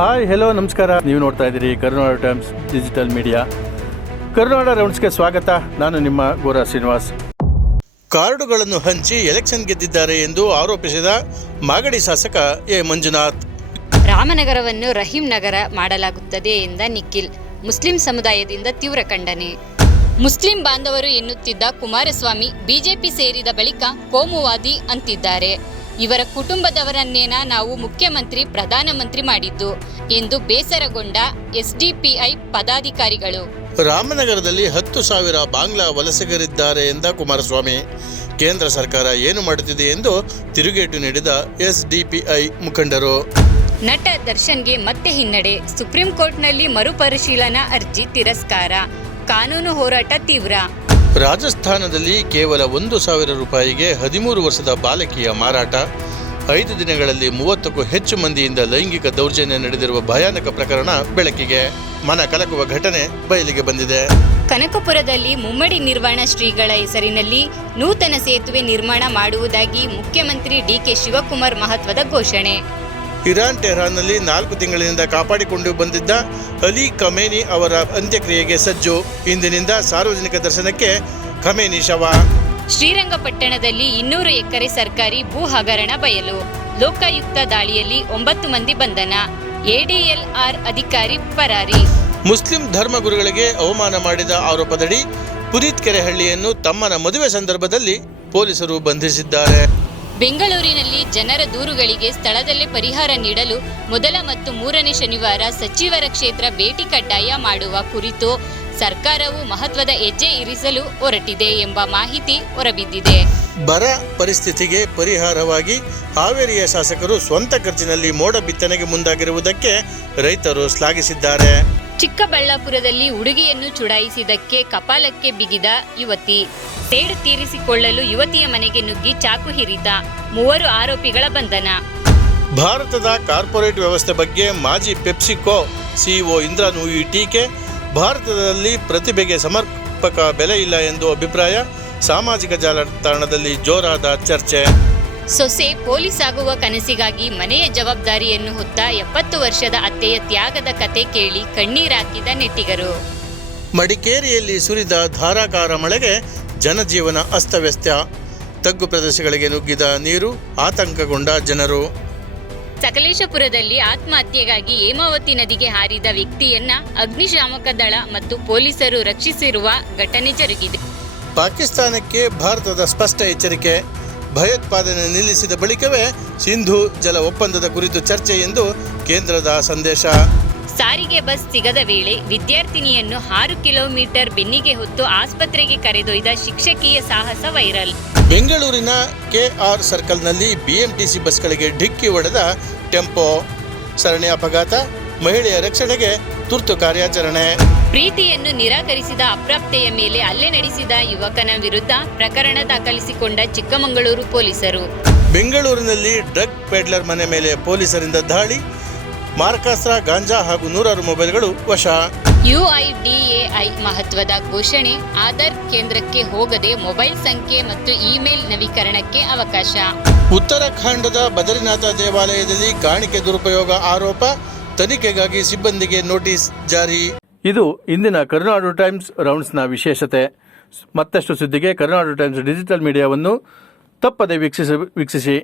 Hi hello ನಮಸ್ಕಾರ. ನೀವು ನೋಡ್ತಾ ಇದ್ದೀರಿ ಕರುನಾಡ ಟೈಮ್ಸ್ ಡಿಜಿಟಲ್ ಮೀಡಿಯಾ. ಕರುನಾಡ ರೌಂಡ್ಸ್ಗೆ ಸ್ವಾಗತ. ನಾನು ನಿಮ್ಮ ಗೋರಾ ಶ್ರೀನಿವಾಸ್. ಕಾರ್ಡುಗಳನ್ನು ಹಂಚಿ ಎಲೆಕ್ಷನ್ ಗೆದ್ದಿದ್ದಾರೆ ಎಂದು ಆರೋಪಿಸಿದ ಮಾಗಡಿ ಶಾಸಕ ಎ ಮಂಜುನಾಥ್. ರಾಮನಗರವನ್ನು ರಹೀಂ ನಗರ ಮಾಡಲಾಗುತ್ತದೆ ಎಂದ ನಿಖಿಲ್. ಮುಸ್ಲಿಂ ಸಮುದಾಯದಿಂದ ತೀವ್ರ ಖಂಡನೆ. ಮುಸ್ಲಿಂ ಬಾಂಧವರು ಎನ್ನುತ್ತಿದ್ದ ಕುಮಾರಸ್ವಾಮಿ ಬಿಜೆಪಿ ಸೇರಿದ ಬಳಿಕ ಕೋಮುವಾದಿ ಅಂತಿದ್ದಾರೆ. ಇವರ ಕುಟುಂಬದವರನ್ನೇನ ನಾವು ಮುಖ್ಯಮಂತ್ರಿ ಪ್ರಧಾನಮಂತ್ರಿ ಮಾಡಿದ್ದು ಎಂದು ಬೇಸರಗೊಂಡ ಎಸ್ಡಿಪಿಐ ಪದಾಧಿಕಾರಿಗಳು. ರಾಮನಗರದಲ್ಲಿ 10,000 ಬಾಂಗ್ಲಾ ವಲಸಿಗರಿದ್ದಾರೆ ಎಂದ ಕುಮಾರಸ್ವಾಮಿ. ಕೇಂದ್ರ ಸರ್ಕಾರ ಏನು ಮಾಡುತ್ತಿದೆ ಎಂದು ತಿರುಗೇಟು ನೀಡಿದ ಎಸ್ಡಿಪಿಐ ಮುಖಂಡರು. ನಟ ದರ್ಶನ್ಗೆ ಮತ್ತೆ ಹಿನ್ನಡೆ. ಸುಪ್ರೀಂ ಕೋರ್ಟ್ನಲ್ಲಿ ಮರುಪರಿಶೀಲನಾ ಅರ್ಜಿ ತಿರಸ್ಕಾರ. ಕಾನೂನು ಹೋರಾಟ ತೀವ್ರ. ರಾಜಸ್ಥಾನದಲ್ಲಿ ಕೇವಲ 1,000 ರೂಪಾಯಿಗೆ 13 ವರ್ಷದ ಬಾಲಕಿಯ ಮಾರಾಟ. 5 ದಿನಗಳಲ್ಲಿ 30ಕ್ಕೂ ಹೆಚ್ಚು ಮಂದಿಯಿಂದ ಲೈಂಗಿಕ ದೌರ್ಜನ್ಯ ನಡೆದಿರುವ ಭಯಾನಕ ಪ್ರಕರಣ ಬೆಳಕಿಗೆ. ಮನ ಕಲಕುವ ಘಟನೆ ಬಯಲಿಗೆ ಬಂದಿದೆ. ಕನಕಪುರದಲ್ಲಿ ಮುಮ್ಮಡಿ ನಿರ್ವಾಣ ಶ್ರೀಗಳ ಹೆಸರಿನಲ್ಲಿ ನೂತನ ಸೇತುವೆ ನಿರ್ಮಾಣ ಮಾಡುವುದಾಗಿ ಮುಖ್ಯಮಂತ್ರಿ ಡಿಕೆ ಶಿವಕುಮಾರ್ ಮಹತ್ವದ ಘೋಷಣೆ. ಇರಾನ್ ಟೆಹರಾನ್ನಲ್ಲಿ 4 ತಿಂಗಳಿನಿಂದ ಕಾಪಾಡಿಕೊಂಡು ಬಂದಿದ್ದ ಅಲಿ ಖಮೇನಿ ಅವರ ಅಂತ್ಯಕ್ರಿಯೆಗೆ ಸಜ್ಜು. ಇಂದಿನಿಂದ ಸಾರ್ವಜನಿಕ ದರ್ಶನಕ್ಕೆ ಖಮೇನಿ ಶವ. ಶ್ರೀರಂಗಪಟ್ಟಣದಲ್ಲಿ 200 ಎಕರೆ ಸರ್ಕಾರಿ ಭೂ ಹಗರಣ ಬಯಲು. ಲೋಕಾಯುಕ್ತ ದಾಳಿಯಲ್ಲಿ 9 ಮಂದಿ ಬಂಧನ. ಎಡಿಎಲ್ಆರ್ ಅಧಿಕಾರಿ ಪರಾರಿ. ಮುಸ್ಲಿಂ ಧರ್ಮಗುರುಗಳಿಗೆ ಅವಮಾನ ಮಾಡಿದ ಆರೋಪದಡಿ ಪುನೀತ್ ಕೆರೆಹಳ್ಳಿಯನ್ನು ತಮ್ಮನ ಮದುವೆ ಸಂದರ್ಭದಲ್ಲಿ ಪೊಲೀಸರು ಬಂಧಿಸಿದ್ದಾರೆ. ಬೆಂಗಳೂರಿನಲ್ಲಿ ಜನರ ದೂರುಗಳಿಗೆ ಸ್ಥಳದಲ್ಲೇ ಪರಿಹಾರ ನೀಡಲು ಮೊದಲ ಮತ್ತು 3ನೇ ಶನಿವಾರ ಸಚಿವರ ಕ್ಷೇತ್ರ ಭೇಟಿ ಕಡ್ಡಾಯ ಮಾಡುವ ಕುರಿತು ಸರ್ಕಾರವು ಮಹತ್ವದ ಹೆಜ್ಜೆ ಇರಿಸಲು ಹೊರಟಿದೆ ಎಂಬ ಮಾಹಿತಿ ಹೊರಬಿದ್ದಿದೆ. ಬರ ಪರಿಸ್ಥಿತಿಗೆ ಪರಿಹಾರವಾಗಿ ಹಾವೇರಿಯ ಶಾಸಕರು ಸ್ವಂತ ಖರ್ಚಿನಲ್ಲಿ ಮೋಡ ಬಿತ್ತನೆಗೆ ಮುಂದಾಗಿರುವುದಕ್ಕೆ ರೈತರು ಶ್ಲಾಘಿಸಿದ್ದಾರೆ. ಚಿಕ್ಕಬಳ್ಳಾಪುರದಲ್ಲಿ ಹುಡುಗಿಯನ್ನು ಚುಡಾಯಿಸಿದ್ದಕ್ಕೆ ಕಪಾಲಕ್ಕೆ ಬಿಗಿದ ಯುವತಿ. ಸೇಡು ತೀರಿಸಿಕೊಳ್ಳಲು ಯುವತಿಯ ಮನೆಗೆ ನುಗ್ಗಿ ಚಾಕು ಹಿರಿತ. 3 ಆರೋಪಿಗಳ ಬಂಧನ. ಭಾರತದ ಕಾರ್ಪೊರೇಟ್ ವ್ಯವಸ್ಥೆ ಬಗ್ಗೆ ಮಾಜಿ ಪೆಪ್ಸಿಕೋ ಸಿಇಒ ಇಂದ್ರಾ ನೂಯಿ ಟೀಕೆ. ಭಾರತದಲ್ಲಿ ಪ್ರತಿಭೆಗೆ ಸಮರ್ಪಕ ಬೆಲೆ ಇಲ್ಲ ಎಂದು ಅಭಿಪ್ರಾಯ. ಸಾಮಾಜಿಕ ಜಾಲತಾಣದಲ್ಲಿ ಜೋರಾದ ಚರ್ಚೆ. ಸೊಸೆ ಪೊಲೀಸ್ ಆಗುವ ಕನಸಿಗಾಗಿ ಮನೆಯ ಜವಾಬ್ದಾರಿಯನ್ನು ಹೊತ್ತ 70 ವರ್ಷದ ಅತ್ತೆಯ ತ್ಯಾಗದ ಕತೆ ಕೇಳಿ ಕಣ್ಣೀರಾಕಿದ ನೆಟ್ಟಿಗರು. ಮಡಿಕೇರಿಯಲ್ಲಿ ಸುರಿದ ಧಾರಾಕಾರ ಮಳೆಗೆ ಜನಜೀವನ ಅಸ್ತವ್ಯಸ್ತ. ತಗ್ಗು ಪ್ರದೇಶಗಳಿಗೆ ನುಗ್ಗಿದ ನೀರು, ಆತಂಕಗೊಂಡ ಜನರು. ಸಕಲೇಶಪುರದಲ್ಲಿ ಆತ್ಮಹತ್ಯೆಗಾಗಿ ಹೇಮಾವತಿ ನದಿಗೆ ಹಾರಿದ ವ್ಯಕ್ತಿಯನ್ನ ಅಗ್ನಿಶಾಮಕ ದಳ ಮತ್ತು ಪೊಲೀಸರು ರಕ್ಷಿಸಿರುವ ಘಟನೆ ಜರುಗಿದೆ. ಪಾಕಿಸ್ತಾನಕ್ಕೆ ಭಾರತದ ಸ್ಪಷ್ಟ ಎಚ್ಚರಿಕೆ. ಭಯೋತ್ಪಾದನೆ ನಿಲ್ಲಿಸಿದ ಬಳಿಕವೇ ಸಿಂಧೂ ಜಲ ಒಪ್ಪಂದದ ಕುರಿತು ಚರ್ಚೆ ಎಂದು ಕೇಂದ್ರದ ಸಂದೇಶ. ಸಾರಿಗೆ ಬಸ್ ಸಿಗದ ವೇಳೆ ವಿದ್ಯಾರ್ಥಿನಿಯನ್ನು 6 ಕಿಲೋಮೀಟರ್ ಬೆನ್ನಿಗೆ ಹೊತ್ತು ಆಸ್ಪತ್ರೆಗೆ ಕರೆದೊಯ್ದ ಶಿಕ್ಷಕಿಯ ಸಾಹಸ ವೈರಲ್. ಬೆಂಗಳೂರಿನ ಕೆಆರ್ ಸರ್ಕಲ್ನಲ್ಲಿ ಬಿಎಂಟಿಸಿ ಬಸ್ಗಳಿಗೆ ಡಿಕ್ಕಿ ಹೊಡೆದ ಟೆಂಪೋ. ಸರಣಿ ಅಪಘಾತ. ಮಹಿಳೆಯ ರಕ್ಷಣೆಗೆ ತುರ್ತು ಕಾರ್ಯಾಚರಣೆ. ಪ್ರೀತಿಯನ್ನು ನಿರಾಕರಿಸಿದ ಅಪ್ರಾಪ್ತೆಯ ಮೇಲೆ ಹಲ್ಲೆ ನಡೆಸಿದ ಯುವಕನ ವಿರುದ್ಧ ಪ್ರಕರಣ ದಾಖಲಿಸಿಕೊಂಡ ಚಿಕ್ಕಮಗಳೂರು ಪೊಲೀಸರು. ಬೆಂಗಳೂರಿನಲ್ಲಿ ಡ್ರಗ್ ಪೆಡ್ಲರ್ ಮನೆ ಮೇಲೆ ಪೊಲೀಸರಿಂದ ದಾಳಿ. ಮಾರಕಾಸ್ತ್ರ, ಗಾಂಜಾ ಹಾಗೂ 100 ಮೊಬೈಲ್ಗಳು ವಶ. ಯುಐಡಿಎಐ ಮಹತ್ವದ ಘೋಷಣೆ. ಆಧಾರ್ ಕೇಂದ್ರಕ್ಕೆ ಹೋಗದೆ ಮೊಬೈಲ್ ಸಂಖ್ಯೆ ಮತ್ತು ಇಮೇಲ್ ನವೀಕರಣಕ್ಕೆ ಅವಕಾಶ. ಉತ್ತರಾಖಂಡದ ಬದರಿನಾಥ ದೇವಾಲಯದಲ್ಲಿ ಕಾಣಿಕೆ ದುರುಪಯೋಗ ಆರೋಪ. ತನಿಖೆಗಾಗಿ ಸಿಬ್ಬಂದಿಗೆ ನೋಟಿಸ್ ಜಾರಿ. ಇದು ಇಂದಿನ ಕರುನಾಡು ಟೈಮ್ಸ್ ರೌಂಡ್ಸ್ನ ವಿಶೇಷತೆ. ಮತ್ತಷ್ಟು ಸುದ್ದಿಗೆ ಕರುನಾಡು ಟೈಮ್ಸ್ ಡಿಜಿಟಲ್ ಮೀಡಿಯಾವನ್ನು ತಪ್ಪದೆ ವೀಕ್ಷಿಸಿ.